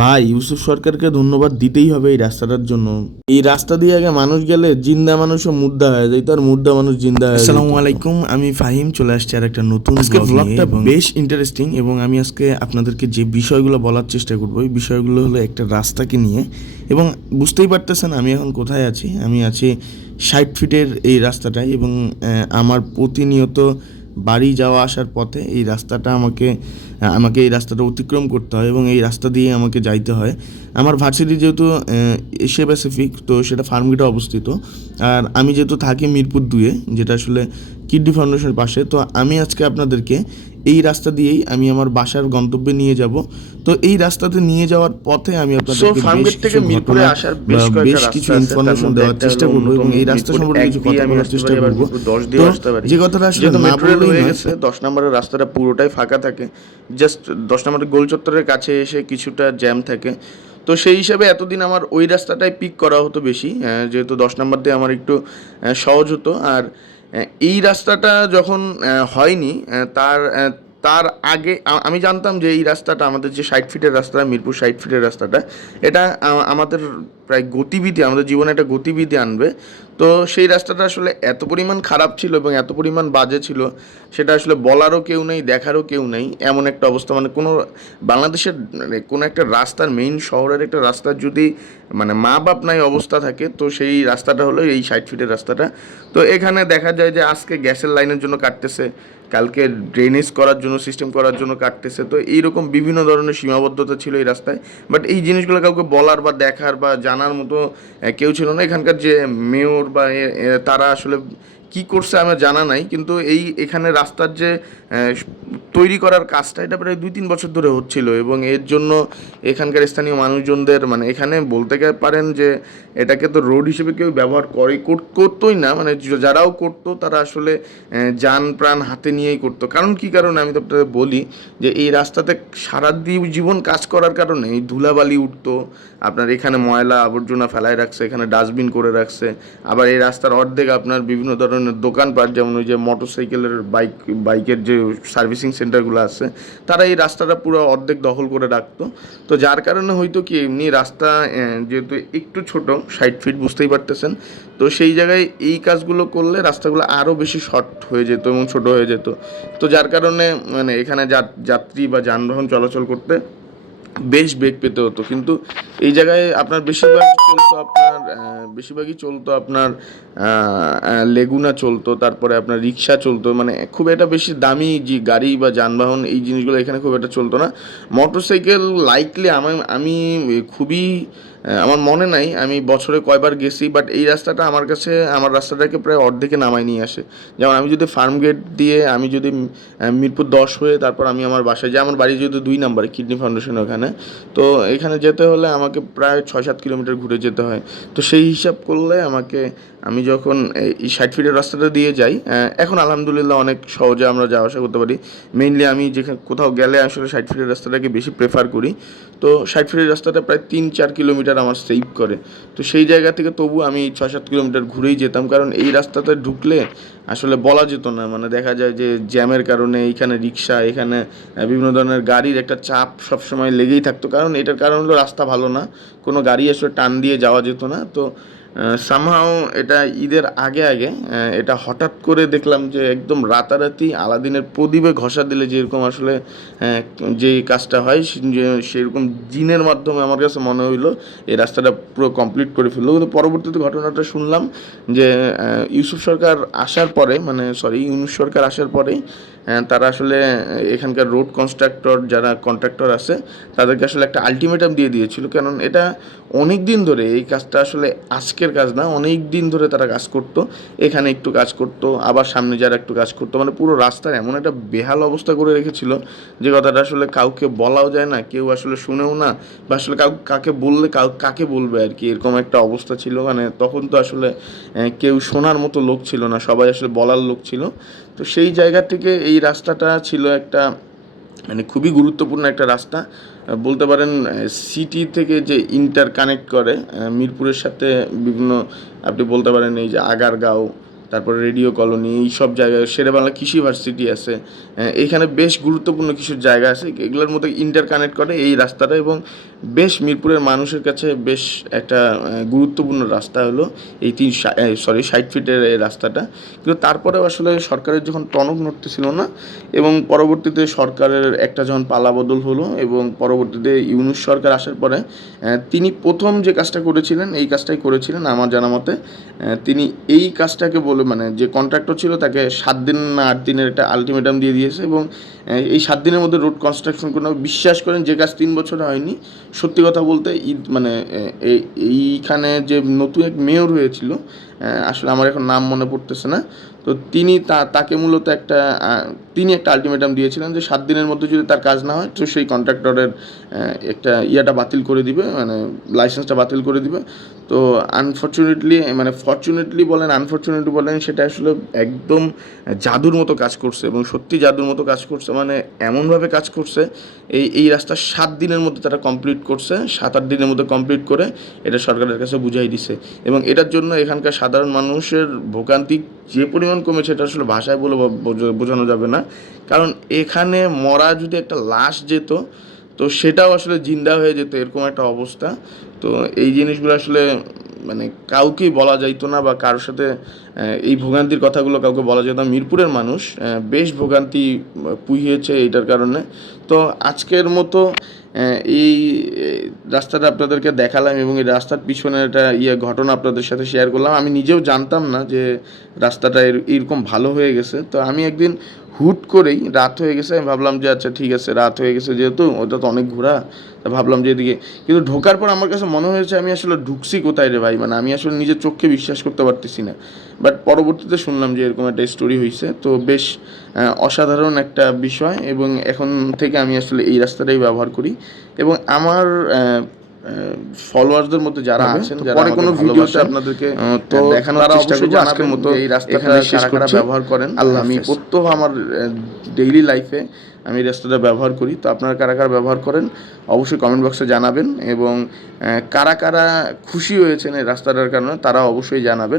ভাই ইউসুফ সরকারকে ধন্যবাদ দিতেই হবে এই রাস্তাটার জন্য। এই রাস্তা দিয়ে আগে মানুষ গেলে জিন্দা মানুষও মুদ্দা হয়ে যায় তার মুদ্দা মানুষ জিন্দা হয়ে আসসালামু আলাইকুম আমি ফাহিম চলে আসছি আর একটা নতুন আজকে ব্লগটা বেশ ইন্টারেস্টিং এবং আমি আজকে আপনাদেরকে যে বিষয়গুলো বলার চেষ্টা করব এই বিষয়গুলো হলো একটা রাস্তাকে নিয়ে। এবং বুঝতেই পারতেছেন আমি এখন কোথায় আছি। আমি আছি ষাট ফিটের এই রাস্তাটায় এবং আমার প্রতিনিয়ত বাড়ি যাওয়া আসার পথে এই রাস্তাটা আমাকে আমাকে এই রাস্তাটা অতিক্রম করতে হয় এবং এই রাস্তা দিয়ে আমাকে যাইতে হয়। আমার ভার্সিটি যেহেতু এশিয়া প্যাসিফিক, তো সেটা ফার্মগেটে অবস্থিত। আর আমি যেহেতু থাকি মিরপুর দুয়ে, যেটা আসলে কিডনি ফাউন্ডেশনের পাশে, তো আমি আজকে আপনাদেরকে এই রাস্তা দিয়েই আমি আমার বাসার গন্তব্যে নিয়ে যাব। তো এই রাস্তাতে নিয়ে যাওয়ার পথে আমি আপনাদেরকে বেশ থেকে কিছু মিরপুরে আসার বেশ বেশ কিছু ইনফরমেশন দেওয়ার চেষ্টা করব এবং এই রাস্তা সম্পর্কে কিছু কথা বলার চেষ্টা করব। তো যে কথাটা আসলে না বললেই গেছে নম্বরের রাস্তাটা পুরোটাই ফাঁকা থাকে। জাস্ট দশ নম্বরের গোল চত্বরের কাছে এসে কিছুটা জ্যাম থাকে। তো সেই হিসাবে এতদিন আমার ওই রাস্তাটাই পিক করা হতো বেশি। যেহেতু দশ নম্বর দিয়ে আমার একটু সহজ হতো। আর এই রাস্তাটা যখন হয়নি তার তার আগে আমি জানতাম যে এই রাস্তাটা আমাদের যে ষাট ফিটের রাস্তা, মিরপুর ষাট ফিটের রাস্তাটা, এটা আমাদের প্রায় গতিবিধি, আমাদের জীবনে একটা গতিবিধি আনবে। তো সেই রাস্তাটা আসলে এত পরিমাণ খারাপ ছিল এবং এত পরিমাণ বাজে ছিল, সেটা আসলে বলারও কেউ নেই, দেখারও কেউ নেই। এমন একটা অবস্থা মানে কোনো বাংলাদেশের মানে কোনো একটা রাস্তার মেইন শহরের একটা রাস্তার যদি মানে মা বাপ নাই অবস্থা থাকে, তো সেই রাস্তাটা হলো এই ষাট ফিটের রাস্তাটা। তো এখানে দেখা যায় যে আজকে গ্যাসের লাইনের জন্য কাটতেছে কালকে ড্রেনেজ করার জন্য সিস্টেম করার জন্য কাটতেছে। তো এইরকম বিভিন্ন ধরনের সীমাবদ্ধতা ছিল এই রাস্তায়। বাট এই জিনিসগুলো কাউকে বলার বা দেখার বা জানার মতো কেউ ছিল না। এখানকার যে মেয়র বা তারা আসলে কি করছে আমার জানা নাই, কিন্তু এই এখানে রাস্তার যে তৈরি করার কাজটা, এটা প্রায় দুই তিন বছর ধরে হচ্ছিল এবং এর জন্য এখানকার স্থানীয় মানুষজনদের মানে এখানে বলতে পারেন যে, এটাকে তো রোড হিসেবে কেউ ব্যবহার করে, কর- করতোই না মানে যারাও করতো তারা আসলে যান প্রাণ হাতে নিয়েই করতো। কারণ কি কারণে? আমি তো আপনাদের বলি যে, এই রাস্তাতে সারা জীবন কাজ করার কারণে এই ধুলাবালি উঠতো, আপনার এখানে ময়লা আবর্জনা ফেলায় রাখছে, এখানে ডাস্টবিন করে রাখছে, আবার এই রাস্তার অর্ধেক আপনার বিভিন্ন ধরনের দোকানপাট, যেমন ওই যে মোটরসাইকেলের বাইক বাইকের যে সার্ভিসিং সেন্টারগুলো আছে, তারা এই রাস্তাটা পুরো অর্ধেক দখল করে রাখতো। তো যার কারণে হয়তো কি এমনি রাস্তা যেহেতু একটু ছোট, ষাট ফিট বুঝতেই পারতেছেন, তো সেই জায়গায় এই কাজগুলো করলে রাস্তাগুলো আরও বেশি শর্ট হয়ে যেত এবং ছোট হয়ে যেত। তো যার কারণে মানে এখানে যাত্রী বা যানবাহন চলাচল করতে বেশ বেগ পেতে হতো। কিন্তু এই জায়গায় আপনার বেশিরভাগ চলতো আপনার বেশিরভাগই চলতো আপনার লেগুনা চলতো, তারপরে আপনার রিক্সা চলতো মানে খুব একটা বেশি দামি যে গাড়ি বা যানবাহন এই জিনিসগুলো এখানে খুব একটা চলতো না। মোটরসাইকেল লাইকলি আমি আমি খুবই আমার মনে নাই, আমি বছরে কয়বার গেছি বাট এই রাস্তাটা আমার কাছে, আমার রাস্তাটাকে প্রায় অর্ধেকে নামাই নিয়ে আসে। যেমন আমি যদি ফার্ম গেট দিয়ে, আমি যদি মিরপুর দশ হয়ে তারপর আমি আমার বাসায় যাই, আমার বাড়ি যেহেতু দুই নাম্বারে, কিডনি ফাউন্ডেশন ওখানে, তো এখানে যেতে হলে আমাকে প্রায় ছয় সাত কিলোমিটার ঘুরে যেতে হয়। তো সেই হিসাব করলে আমাকে, আমি যখন এই ষাট ফিটের রাস্তাটা দিয়ে যাই এখন আলহামদুলিল্লাহ অনেক সহজে আমরা যাওয়া আসা করতে পারি। মেইনলি আমি যেখানে, কোথাও গেলে আসলে ষাট ফিটের রাস্তাটাকে বেশি প্রেফার করি। তো ষাট ফিটের রাস্তাটা প্রায় তিন চার কিলোমিটার আমার সেভ করে। তো সেই জায়গা থেকে তবু আমি ছয় সাত কিলোমিটার ঘুরেই যেতাম। কারণ এই রাস্তাতে ঢুকলে আসলে বলা যেত না। মানে দেখা যায় যে জ্যামের কারণে এইখানে রিক্সা, এখানে বিভিন্ন ধরনের গাড়ির একটা চাপ সবসময় লেগেই থাকতো। কারণ এটার কারণ হলো রাস্তা ভালো না। কোনো গাড়ি আসলে টান দিয়ে যাওয়া যেত না। তো সামহাও এটা ঈদের আগে আগে এটা হঠাৎ করে দেখলাম যে একদম রাতারাতি আলাদিনের প্রদীপে ঘষা দিলে যেরকম আসলে যে কাজটা হয় সেরকম জিনের মাধ্যমে আমার কাছে মনে হইল এই রাস্তাটা পুরো কমপ্লিট করে ফেলল। কিন্তু পরবর্তীতে ঘটনাটা শুনলাম যে ইউসুফ সরকার আসার পরে মানে সরি ইউনুস সরকার আসার আহ, তারা আসলে এখানকার রোড কনস্ট্রাক্টর যারা কন্ট্রাক্টর আছে তাদেরকে আসলে একটা আলটিমেটাম দিয়ে দিয়েছিল। কারণ এটা অনেক দিন ধরে এই কাজটা আসলে আজকের কাজ না, অনেক দিন ধরে তারা কাজ করতো, এখানে একটু কাজ করতো, আবার সামনে যারা একটু কাজ করতো মানে পুরো রাস্তার এমন একটা বেহাল অবস্থা করে রেখেছিল যে কথাটা আসলে কাউকে বলাও যায় না, কেউ আসলে শুনেও না, বা আসলে কাউ, কাকে বললে, কাউ, কাকে বলবে আর কি, এরকম একটা অবস্থা ছিল। মানে তখন তো আসলে কেউ শোনার মতো লোক ছিল না, সবাই আসলে বলার লোক ছিল। তো সেই জায়গা থেকে এই রাস্তাটা ছিল একটা মানে খুবই গুরুত্বপূর্ণ একটা রাস্তা। বলতে পারেন সিটি থেকে যে ইন্টার কানেক্ট করে মিরপুরের সাথে বিভিন্ন, আপনি বলতে পারেন এই যে আগারগাঁও তারপরে রেডিও কলোনি এই সব জায়গায় শেরেবাংলা কৃষি ভার্সিটি আছে। আহ, এইখানে বেশ গুরুত্বপূর্ণ কিছু জায়গা আছে। এগুলোর মধ্যে ইন্টার কানেক্ট করে এই রাস্তাটা এবং বেশ মিরপুরের মানুষের কাছে বেশ একটা গুরুত্বপূর্ণ রাস্তা হলো এই তিন সরি ষাট ফিটের এই রাস্তাটা। কিন্তু তারপরেও আসলে সরকারের যখন টনক নড়তে ছিল না এবং পরবর্তীতে সরকারের একটা যখন পালাবদল হলো এবং পরবর্তীতে ইউনুস সরকার আসার পরে তিনি প্রথম যে কাজটা করেছিলেন এই কাজটাই করেছিলেন আমার জানা মতে তিনি এই কাজটাকে বলে মানে যে কন্ট্রাক্টর ছিল তাকে সাত দিন না আট দিনের একটা আলটিমেটাম দিয়ে দিয়েছে এবং এই সাত দিনের মধ্যে রোড কনস্ট্রাকশন কোনো বিশ্বাস করেন যে কাজ তিন বছর হয়নি। সত্যি কথা বলতে ঈদ মানে এইখানে যে নতুন এক মেয়র হয়েছিল আসলে আমার এখন নাম মনে পড়তেছে না। তো তিনি তাকে মূলত একটা তিনি একটা আলটিমেটাম দিয়েছিলেন যে সাত দিনের মধ্যে যদি তার কাজ না হয়, তো সেই কন্ট্রাক্টরের একটা ইয়াটা বাতিল করে দিবে মানে লাইসেন্সটা বাতিল করে দিবে। তো আনফর্চুনেটলি মানে ফর্চুনেটলি বলেন আনফর্চুনেটলি বলেন, সেটা আসলে একদম জাদুর মতো কাজ করছে এবং সত্যি জাদুর মতো কাজ করছে মানে এমনভাবে কাজ করছে, এই এই রাস্তা সাত দিনের মধ্যে তারা কমপ্লিট করছে, সাত আট দিনের মধ্যে কমপ্লিট করে এটা সরকারের কাছে বুঝাই দিছে। এবং এটার জন্য এখানকার সাধারণ মানুষের ভোগান্তি যে পরিমাণ কমেছে, এটা আসলে ভাষায় বলে বোঝানো যাবে না। কারণ এখানে মরা যদি একটা লাশ যেত, তো সেটাও আসলে জিন্দা হয়ে যেত, এরকম একটা অবস্থা। তো এই জিনিসগুলো আসলে মানে কাউকেই বলা যাইতো না বা কারোর সাথে এই ভোগান্তির কথাগুলো কাউকে বলা যেত না। মিরপুরের মানুষ বেশ ভোগান্তি পুহিয়েছে এইটার কারণে। তো আজকের মতো এই রাস্তাটা আপনাদেরকে দেখালাম এবং এই রাস্তার পিছনে একটা ইয়ে ঘটনা আপনাদের সাথে শেয়ার করলাম। আমি নিজেও জানতাম না যে রাস্তাটা এর- এরকম ভালো হয়ে গেছে। তো আমি একদিন হুট করেই রাত হয়ে গেছে, আমি ভাবলাম যে আচ্ছা ঠিক আছে, রাত হয়ে গেছে যেহেতু, ওটা তো অনেক ঘোরা, তা ভাবলাম যে এদিকে, কিন্তু ঢোকার পর আমার কাছে মনে হয়েছে আমি আসলে ঢুকছি কোথায় রে ভাই? মানে আমি আসলে নিজের চোখকে বিশ্বাস করতে পারতেছি না। বাট পরবর্তীতে শুনলাম যে এরকম একটা স্টোরি হয়েছে তো বেশ অসাধারণ একটা বিষয় এবং এখন থেকে আমি আসলে এই রাস্তাটাই ব্যবহার করি। এবং আমার ফলোয়ারদের মধ্যে যারা আছেন যারা পরে কোনো ভিডিওতে আপনাদেরকে, তো দেখানোর চেষ্টা করব। আজকের মতো এই রাস্তাটা শেষ কারা ব্যবহার করেন। আল্লাহ আমি। প্রত্যহ আমার ডেইলি লাইফে আমি রাস্তাটা ব্যবহার করি। তো আপনারা কারা কারা ব্যবহার করেন অবশ্যই কমেন্ট বক্সে জানাবেন এবং কারা কারা খুশি হয়েছেন এই রাস্তাটার কারণে তারা অবশ্যই জানাবেন।